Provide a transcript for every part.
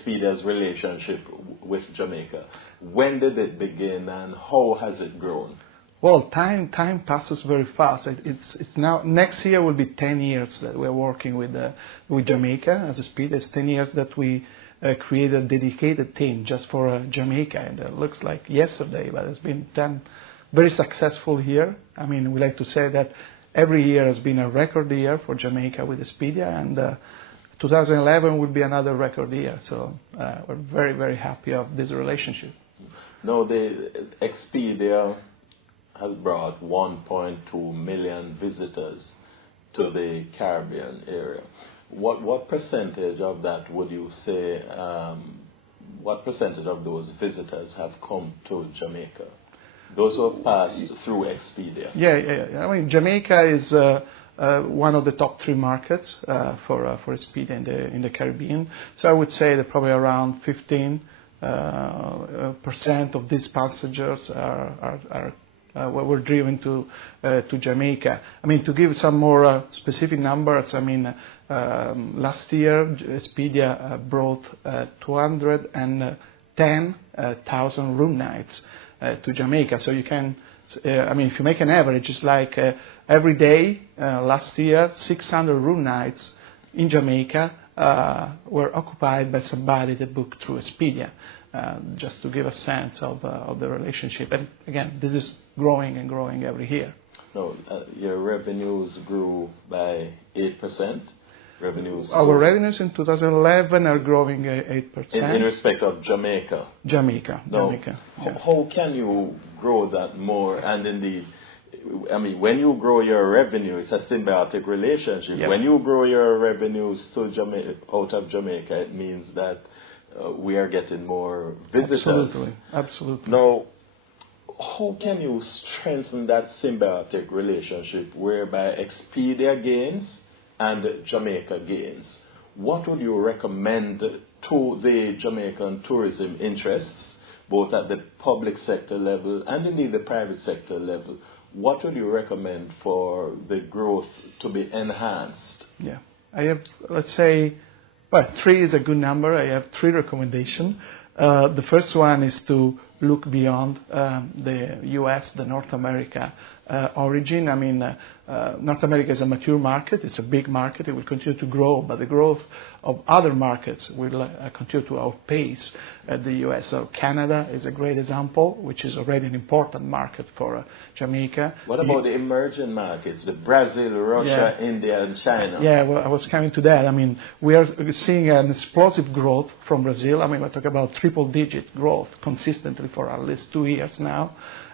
Expedia's relationship with Jamaica? When did it begin and how has it grown? Well, time passes very fast. It's now, next year will be 10 years that we're working with Jamaica as Expedia. It's 10 years that we created a dedicated team just for Jamaica, and it looks like yesterday, but it's been 10 very successful here. I mean, we like to say that every year has been a record year for Jamaica with Expedia, and 2011 will be another record year. So we're very, very happy of this relationship. Now, the Expedia has brought 1.2 million visitors to the Caribbean area. What percentage of that would you say, what percentage of those visitors have come to Jamaica? Those who have passed through Expedia. Yeah. I mean, Jamaica is one of the top 3 markets for Expedia in the Caribbean. So I would say that probably around 15% of these passengers were driven to Jamaica. I mean, to give some more specific numbers, I mean, last year Expedia brought 210,000 room nights to Jamaica. So you can, I mean, if you make an average, it's like every day last year 600 room nights in Jamaica were occupied by somebody that booked through Expedia. Just to give a sense of the relationship. And again, this is growing and growing every year. No, your revenues grew by 8%. Our revenues in 2011 are growing 8%. In respect of Jamaica. Jamaica. Yeah. How can you grow that more? And indeed, I mean, when you grow your revenue, it's a symbiotic relationship. Yep. When you grow your revenues to out of Jamaica, it means that we are getting more visitors. Absolutely. Now, how can you strengthen that symbiotic relationship whereby Expedia gains and Jamaica gains? What would you recommend to the Jamaican tourism interests, both at the public sector level and indeed the private sector level? What would you recommend for the growth to be enhanced? Yeah, I have, let's say, well, 3 is a good number. I have 3 recommendations. The first one is to look beyond the U.S., the North America origin. I mean, North America is a mature market. It's a big market. It will continue to grow, but the growth of other markets will continue to outpace the U.S. So Canada is a great example, which is already an important market for Jamaica. What about the emerging markets, the Brazil, Russia, India, and China? Yeah, well, I was coming to that. I mean, we are seeing an explosive growth from Brazil. I mean, we're talking about triple-digit growth consistently for at least 2 years now.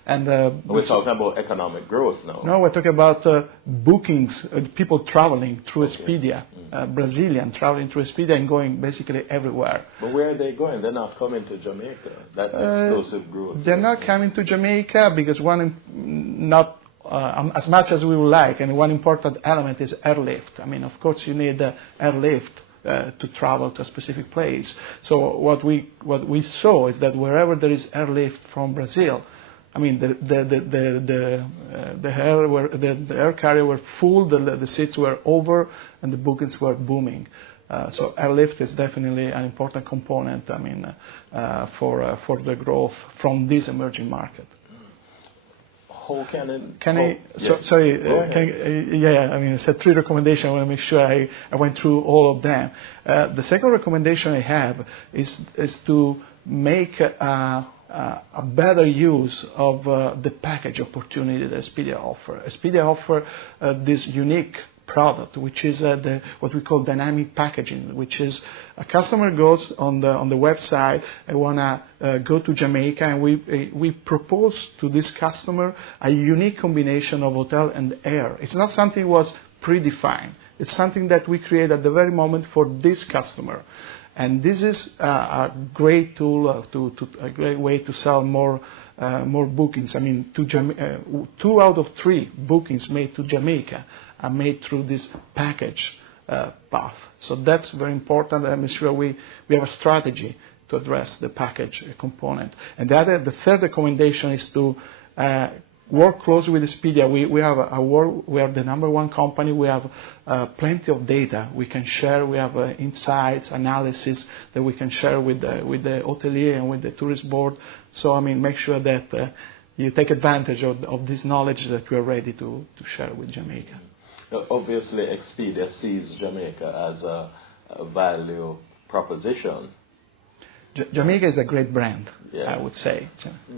And we're talking about economic growth now. No, we're talking about bookings, people traveling through Expedia, Brazilian traveling through Expedia and going basically everywhere. But where are they going? They're not coming to Jamaica. That explosive growth. They're not coming to Jamaica because not as much as we would like, and one important element is airlift. I mean, of course, you need airlift to travel to a specific place. So what we saw is that wherever there is airlift from Brazil, I mean, the air carrier were full, the seats were over, and the bookings were booming. So airlift is definitely an important component. I mean, for the growth from this emerging market. How can it? Sorry. I mean, I said 3 recommendations. I want to make sure I went through all of them. The second recommendation I have is to make a better use of the package opportunity that Expedia offer. Expedia offer this unique product, which is what we call dynamic packaging, which is a customer goes on the website and wanna go to Jamaica, and we propose to this customer a unique combination of hotel and air. It's not something that was predefined. It's something that we create at the very moment for this customer. And this is a great tool, a great way to sell more bookings. I mean, 2 out of 3 bookings made to Jamaica are made through this package path. So that's very important. I'm sure we have a strategy to address the package component. And the third recommendation is to work closely with Expedia. We are the #1 company. We have plenty of data we can share. We have insights, analysis that we can share with the hotelier and with the tourist board. So I mean, make sure that you take advantage of this knowledge that we are ready to share with Jamaica. Obviously, Expedia sees Jamaica as a value proposition. Jamaica is a great brand, yes. I would say.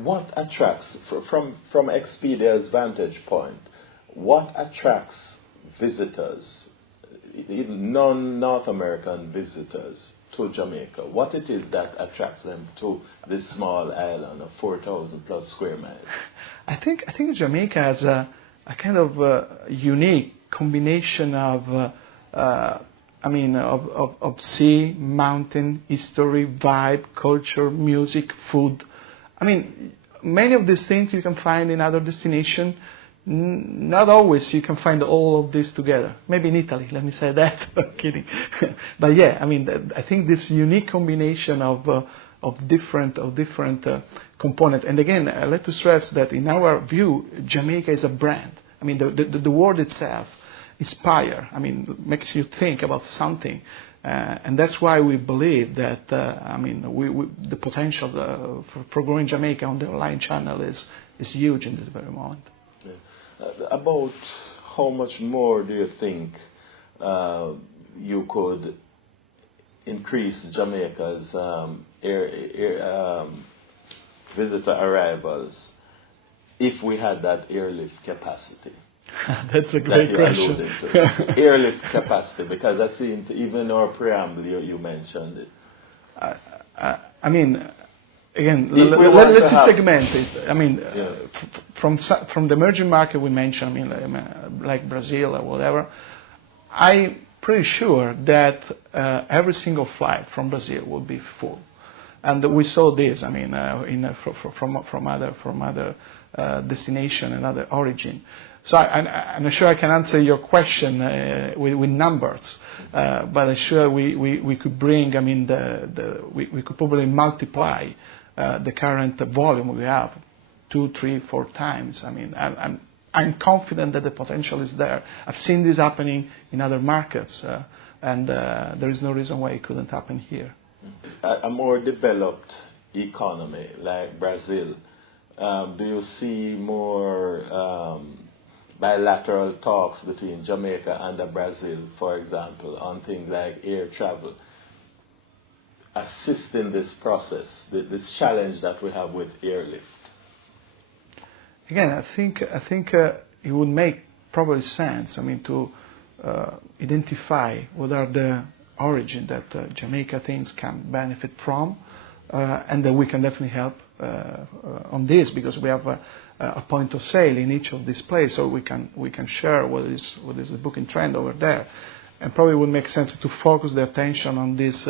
What attracts, from Expedia's vantage point, what attracts visitors, non-North American visitors, to Jamaica? What it is that attracts them to this small island of 4,000 plus square miles? I think Jamaica has a kind of unique combination of sea, mountain, history, vibe, culture, music, food. I mean, many of these things you can find in other destinations. Not always you can find all of this together. Maybe in Italy, let me say that. I'm kidding. But yeah, I mean, I think this unique combination of different components. And again, I like to stress that in our view, Jamaica is a brand. I mean, the word itself inspire. I mean, makes you think about something, and that's why we believe that the potential for growing Jamaica on the online channel is huge in this very moment. Yeah. About how much more do you think you could increase Jamaica's visitor arrivals if we had that airlift capacity? That's a great question. Airlift capacity, because I see even in our preamble you mentioned it. I mean, again, let's segment it. I mean, yeah. From the emerging market we mentioned, I mean, like Brazil or whatever, I'm pretty sure that every single flight from Brazil will be full. And we saw this, I mean, from other destination and other origin. So I'm not sure I can answer your question with numbers, but I'm sure we could bring. I mean, we could probably multiply the current volume we have 2, 3, 4 times. I mean, I'm confident that the potential is there. I've seen this happening in other markets, and there is no reason why it couldn't happen here. A more developed economy like Brazil, do you see more bilateral talks between Jamaica and Brazil, for example, on things like air travel, assist in this process, this challenge that we have with airlift? Again, I think it would make probably sense. I mean, to identify what are the origin that Jamaica thinks can benefit from, and that we can definitely help on this, because we have a point of sale in each of these places, so we can share what is the booking trend over there, and probably would make sense to focus the attention on this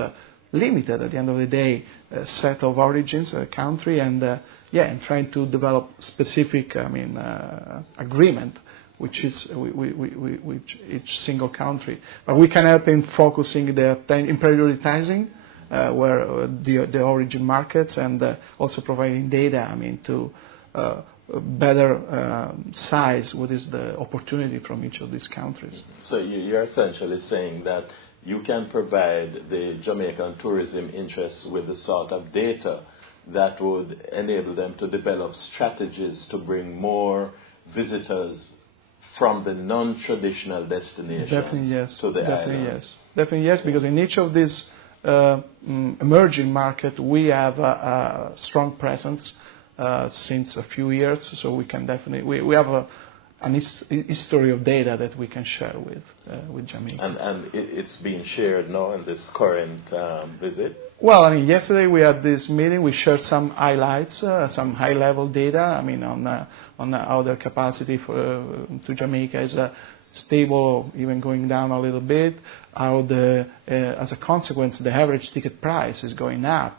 limited, at the end of the day, set of origins, country, and and trying to develop specific, agreement which is with each single country. But we can help in focusing in prioritizing where the origin markets, and also providing data. I mean, to better size what is the opportunity from each of these countries. So you're essentially saying that you can provide the Jamaican tourism interests with the sort of data that would enable them to develop strategies to bring more visitors from the non-traditional destinations to the island. Definitely yes, because in each of these emerging markets we have a strong presence since a few years, so we can definitely, we have a history of data that we can share with Jamaica. And it's being shared now in this current visit? Well, I mean, yesterday we had this meeting. We shared some highlights, some high-level data. I mean, on how their capacity to Jamaica is stable, even going down a little bit. How as a consequence, the average ticket price is going up.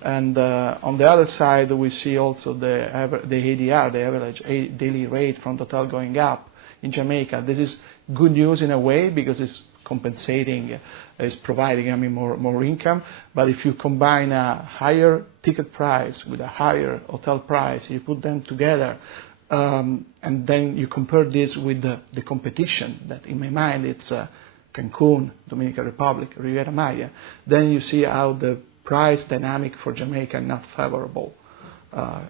And on the other side, we see also the ADR, the average daily rate from the hotel, going up in Jamaica. This is good news in a way, because it's compensating, is providing more income. But if you combine a higher ticket price with a higher hotel price, you put them together, and then you compare this with the competition, that in my mind it's Cancun, Dominican Republic, Riviera Maya, then you see how the price dynamic for Jamaica are not favorable,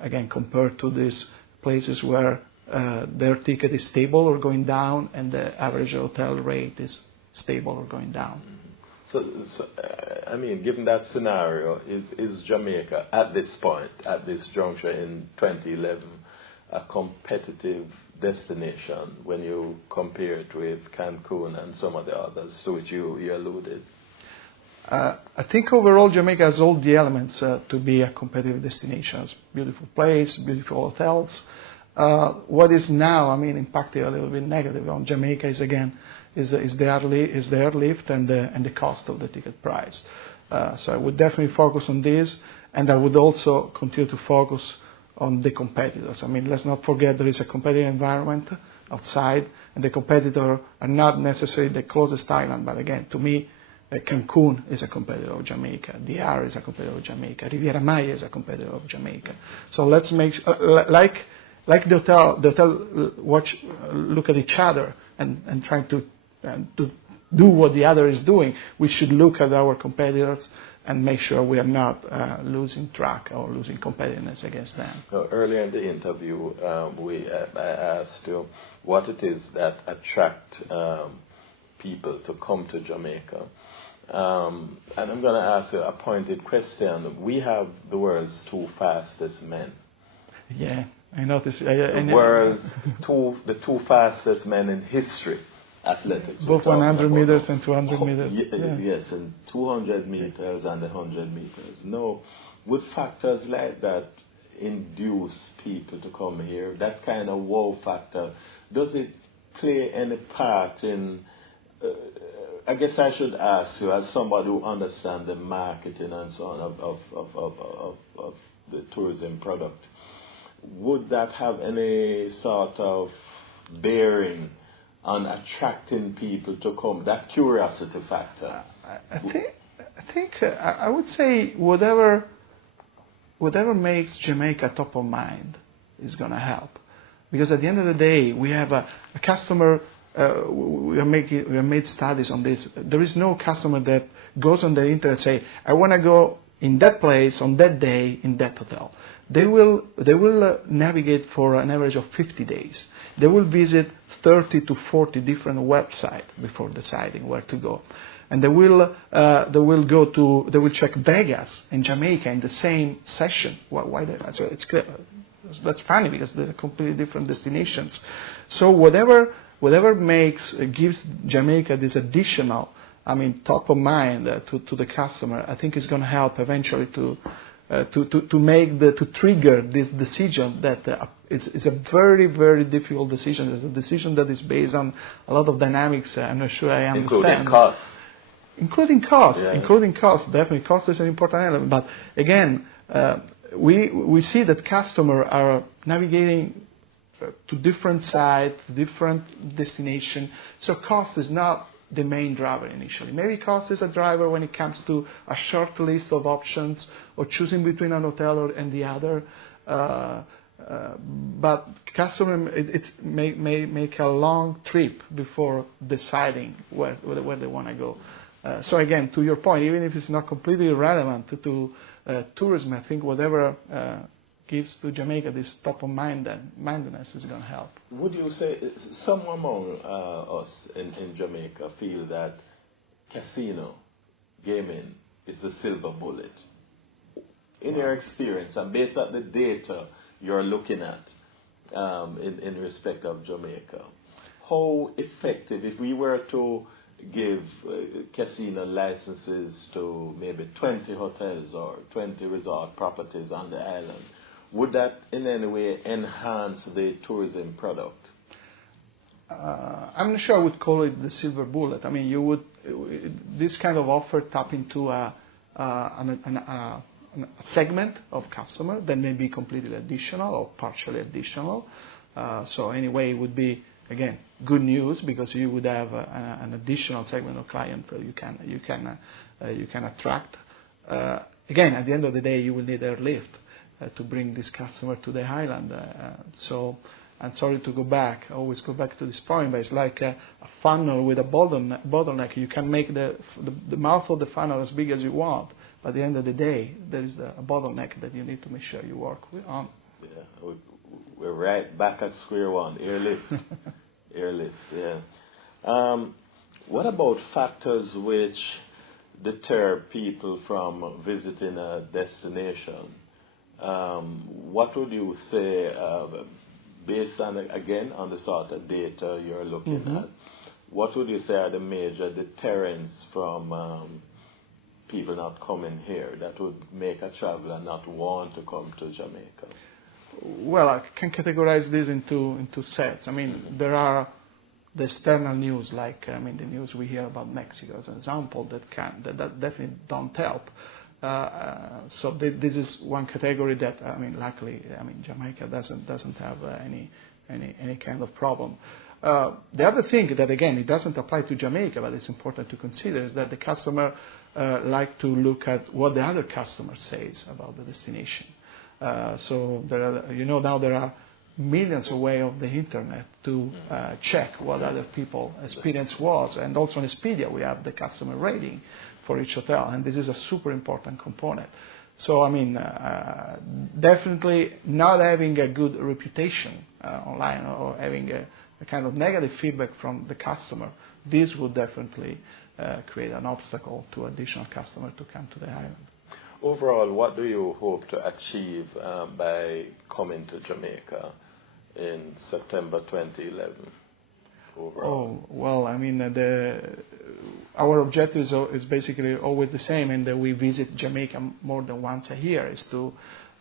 again, compared to these places where their ticket is stable or going down and the average hotel rate is stable or going down. So I mean, given that scenario, is Jamaica at this point, at this juncture in 2011, a competitive destination when you compare it with Cancun and some of the others to which you alluded? I think overall Jamaica has all the elements to be a competitive destination. It's a beautiful place, beautiful hotels. What is now, I mean, impacting a little bit negative on Jamaica is again the airlift and the cost of the ticket price. So I would definitely focus on this, and I would also continue to focus on the competitors. I mean, let's not forget there is a competitive environment outside, and the competitors are not necessarily the closest island, but again, to me, Cancun is a competitor of Jamaica, DR is a competitor of Jamaica, Riviera Maya is a competitor of Jamaica. So let's make like the hotel look at each other and try to do what the other is doing. We should look at our competitors and make sure we are not losing track or losing competitiveness against them. Earlier in the interview, I asked you what it is that attract people to come to Jamaica. And I'm going to ask you a pointed question. We have the world's two fastest men. Yeah, I noticed. The two fastest men in history. Athletics. Both 100 meters and 200 meters. Yes, and 200 meters and 100 meters. No, would factors like that induce people to come here? That kind of wow factor, does it play any part in, I guess I should ask you, as somebody who understands the marketing and so on of the tourism product, would that have any sort of bearing on attracting people to come, that curiosity factor? I would say whatever makes Jamaica top of mind is going to help, because at the end of the day we have a customer. We have made studies on this. There is no customer that goes on the internet and say, I want to go in that place on that day in that hotel. They will navigate for an average of 50 days. They will visit 30 to 40 different websites before deciding where to go, and they will check Vegas and Jamaica in the same session. So that's funny because they're completely different destinations. So whatever gives Jamaica this additional, top of mind to the customer, I think is going to help eventually to trigger this decision that it's a very, very difficult decision. It's a decision that is based on a lot of dynamics. I'm not sure I understand. Including cost. Yeah. Including cost. Definitely, cost is an important element. But again, we see that customers are navigating to different sites, different destinations. So cost is not the main driver initially. Maybe cost is a driver when it comes to a short list of options or choosing between an hotel and the other. But customer may make a long trip before deciding where they want to go. So again, to your point, even if it's not completely relevant to tourism, I think whatever gives to Jamaica this top of mindedness is going to help. Would you say some among us in Jamaica feel that casino gaming is the silver bullet? In your experience and based on the data you're looking at in respect of Jamaica, how effective, if we were to give casino licenses to maybe 20 hotels or 20 resort properties on the island, would that in any way enhance the tourism product? I'm not sure I would call it the silver bullet. This kind of offer tap into a segment of customer that may be completely additional or partially additional. So anyway, it would be, again, good news because you would have an additional segment of client you can attract. Again, at the end of the day, you will need airlift to bring this customer to the island. So and sorry to go back, I always go back to this point, but it's like a funnel with a bottleneck. You can make the mouth of the funnel as big as you want, but at the end of the day, there is a bottleneck that you need to make sure you work on. Yeah, we're right back at square one. Airlift, airlift. Yeah. What about factors which deter people from visiting a destination? What would you say, based on, again, on the sort of data you're looking at, what would you say are the major deterrents from people not coming here that would make a traveler not want to come to Jamaica? Well, I can categorize this into sets. I mean, there are the external news, like the news we hear about Mexico as an example, that definitely don't help. So this is one category that luckily Jamaica doesn't have any kind of problem. The other thing that again it doesn't apply to Jamaica, but it's important to consider is that the customer like to look at what the other customer says about the destination. So now there are millions of ways of the internet to check what other people's experience was, and also on Expedia we have the customer rating for each hotel, and this is a super important component. So definitely not having a good reputation online or having a kind of negative feedback from the customer, this would definitely create an obstacle to additional customers to come to the island. Overall, what do you hope to achieve by coming to Jamaica in September 2011? Overall? Oh, well, our objective is basically always the same, and that we visit Jamaica more than once a year. Is to,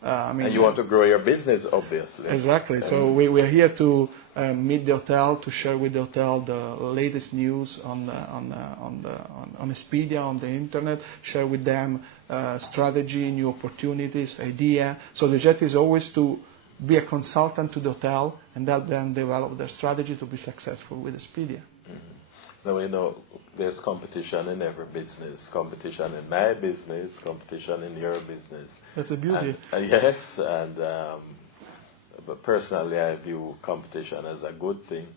and you want to grow your business, obviously. Exactly. So we are here to meet the hotel, to share with the hotel the latest news on Expedia, on the internet, share with them strategy, new opportunities, idea. So the objective is always to be a consultant to the hotel and help them develop their strategy to be successful with Expedia. Now we know there's competition in every business, competition in my business, competition in your business. That's the beauty. Yes, but personally I view competition as a good thing.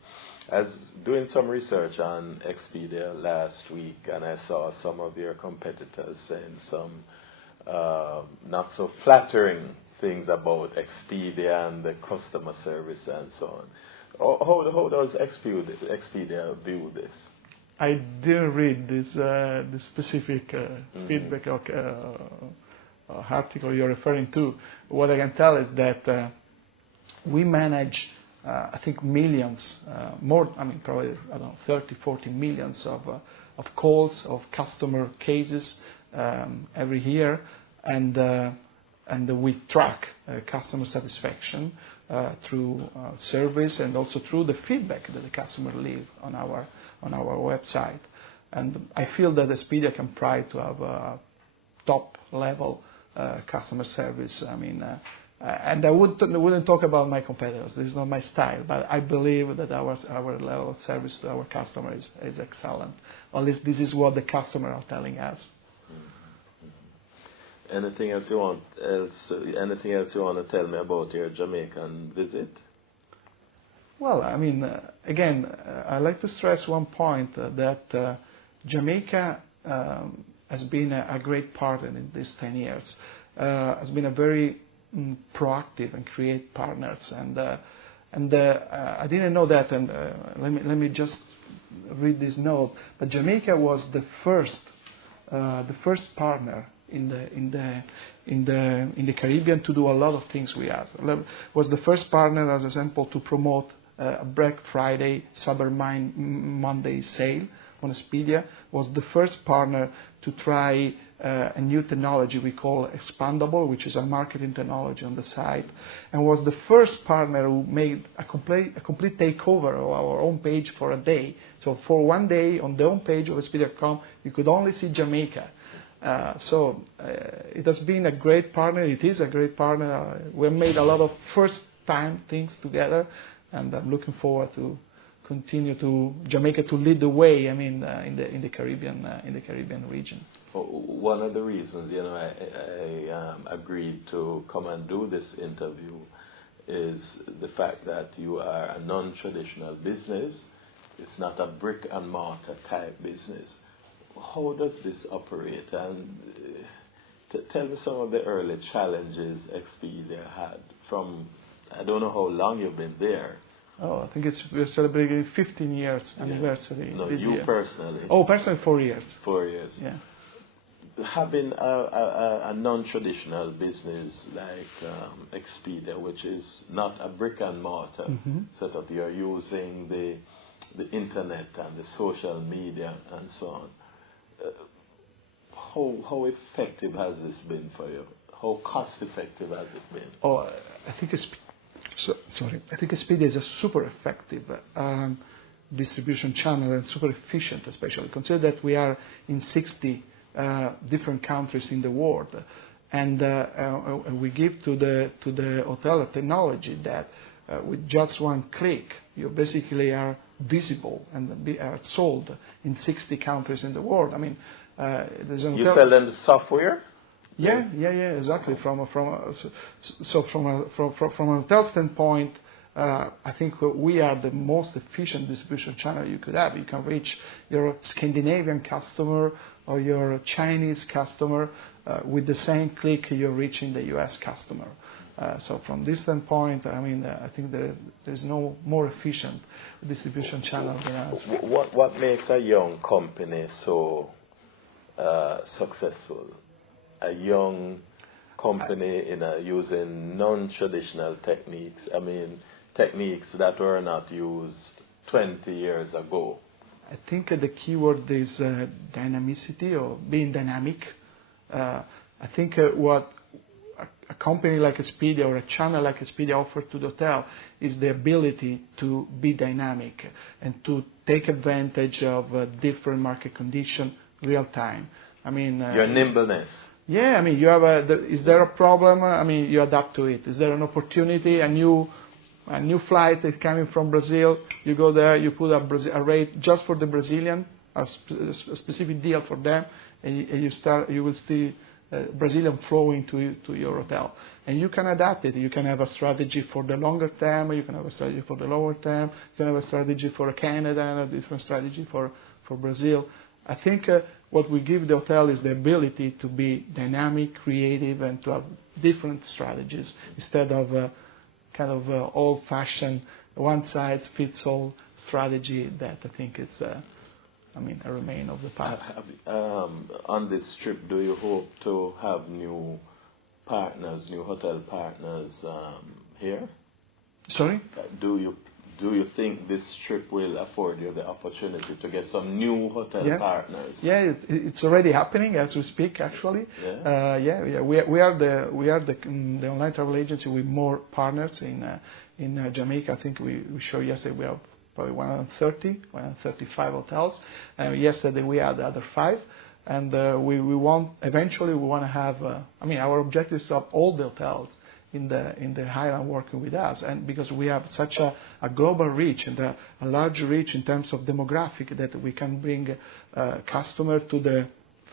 I was doing some research on Expedia last week, and I saw some of your competitors saying some not so flattering things about Expedia and the customer service and so on. How does Expedia view this? I didn't read this specific feedback or article you're referring to. What I can tell is that we manage, I think, millions, probably, 30, 40 millions of calls, of customer cases every year, and we track customer satisfaction through surveys and also through the feedback that the customer leave on our website. And I feel that Expedia can pride to have a top level customer service. And I wouldn't talk about my competitors. This is not my style, but I believe that our level of service to our customer is excellent. At least this is what the customer are telling us. Anything else you want to tell me about your Jamaican visit? Well, again, I'd like to stress one point that Jamaica has been a great partner in these 10 years. Has been a very proactive and create partners, and I didn't know that. And let me just read this note. But Jamaica was the first partner in the Caribbean to do a lot of things we have. Was the first partner, as example, to promote a Black Friday, Cyber Monday sale on Expedia. Was the first partner to try a new technology we call Expandable, which is a marketing technology on the site, and was the first partner who made a complete takeover of our home page for a day. So for one day on the home page of Expedia.com, you could only see Jamaica. So it has been a great partner. It is a great partner. We made a lot of first-time things together, and I'm looking forward to continue to Jamaica to lead the way. In the Caribbean region. One of the reasons I agreed to come and do this interview is the fact that you are a non-traditional business. It's not a brick and mortar type business. How does this operate? And tell me some of the early challenges Expedia had from, I don't know how long you've been there. Oh, I think we're celebrating 15 years anniversary this year. No, you personally. Oh, personally 4 years. 4 years. Yeah. Having a non-traditional business like Expedia, which is not a brick and mortar setup, you're using the internet and the social media and so on. How effective has this been for you? How cost effective has it been? Oh, I think Expedia is a super effective distribution channel and super efficient, especially consider that we are in 60 different countries in the world, and we give to the hotel a technology that with just one click you basically are visible and are sold in 60 countries in the world. I mean, there's an you sell them the software? Yeah, exactly. From a hotel standpoint, I think we are the most efficient distribution channel you could have. You can reach your Scandinavian customer or your Chinese customer with the same click you're reaching the U.S. customer. So from this standpoint, I mean, I think there's no more efficient distribution channel than us. What makes a young company so successful? A young company using non-traditional techniques. I mean, techniques that were not used 20 years ago. I think the key word is dynamicity, or being dynamic. I think what a company like Expedia or a channel like Expedia offers to the hotel is the ability to be dynamic and to take advantage of different market conditions real time. I mean, your nimbleness. Yeah, I mean, you have is there a problem? I mean, you adapt to it. Is there an opportunity? A new flight is coming from Brazil. You go there, you put a rate just for the Brazilian, a specific deal for them, and you will see Brazilian flowing to your hotel. And you can adapt it. You can have a strategy for the longer term. You can have a strategy for the lower term. You can have a strategy for Canada and a different strategy for Brazil. I think what we give the hotel is the ability to be dynamic, creative, and to have different strategies instead of kind of old-fashioned, one-size-fits-all strategy that I think is, a remain of the past. On this trip, do you hope to have new hotel partners here? Sorry? Do you think this trip will afford you the opportunity to get some new hotel partners? Yeah, it's already happening as we speak. Actually, we are the online travel agency with more partners in Jamaica. I think we showed yesterday we have probably 135 hotels. Yesterday we had the other 5, and we want to have. Our objective is to have all the hotels in the Highland working with us, and because we have such a global reach and a large reach in terms of demographic that we can bring customer to the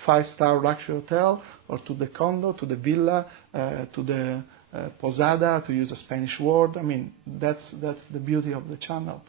5-star luxury hotel or to the condo, to the villa, to the posada, to use a Spanish word. I mean, that's the beauty of the channel.